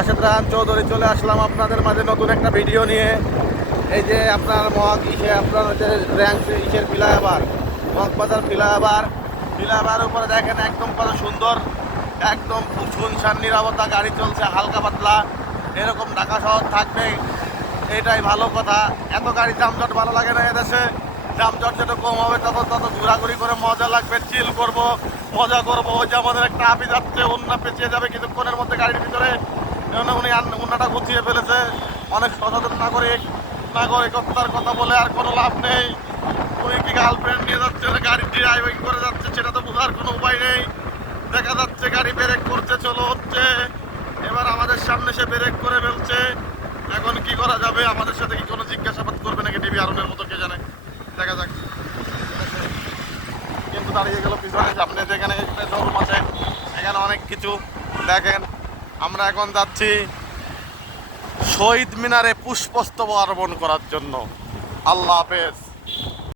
রাশেদ রাহান চৌধুরী চলে আসলাম আপনাদের মাঝে নতুন একটা ভিডিও নিয়ে। এই যে আপনার আপনার হচ্ছে র্যাঙ্ক ইসের ফ্লাইওভার, মগবাজার ফ্লাইওভার উপরে দেখেন একদম কত সুন্দর, একদম খুব শুনশান নিরাপত্তা, গাড়ি চলছে হালকা পাতলা। এরকম ঢাকা শহর থাকবে, এটাই ভালো কথা। এত গাড়ি যানজট ভালো লাগে না এদেশে। যানজট যত কম হবে তত ঘোরাঘুরি করে মজা লাগবে, চিল করব, মজা করবো। ওই যে আমাদের একটা আপি যাচ্ছে, অন্য পেঁচিয়ে যাবে কিছুক্ষণের মধ্যে গাড়ির ভিতরে। উনি উন্নাটা গুছিয়ে ফেলেছে। অনেক সচেতন নাগরিকত্বার কথা বলে আর কোনো লাভ নেই। উনি কি গার্লফ্রেন্ড নিয়ে যাচ্ছে, গাড়ি ড্রাইভিং করে যাচ্ছে, সেটা তো বোঝার কোনো উপায় নেই। দেখা যাচ্ছে গাড়ি ব্রেক করছে, চলো হচ্ছে। এবার আমাদের সামনে সে ব্রেক করে ফেলছে। এখন কি করা যাবে? আমাদের সাথে কি কোনো জিজ্ঞাসাবাদ করবে নাকি ডিবি আরনের মতো, কে জানে। দেখা যাক। কিন্তু দাঁড়িয়ে গেল পিছনে, সামনে যেখানে শোরুম আছে এখানে অনেক কিছু দেখেন। আমরা এখন যাচ্ছি শহীদ মিনারে পুষ্পস্তবক অর্পণ করার জন্য। আল্লাহ হাফেজ।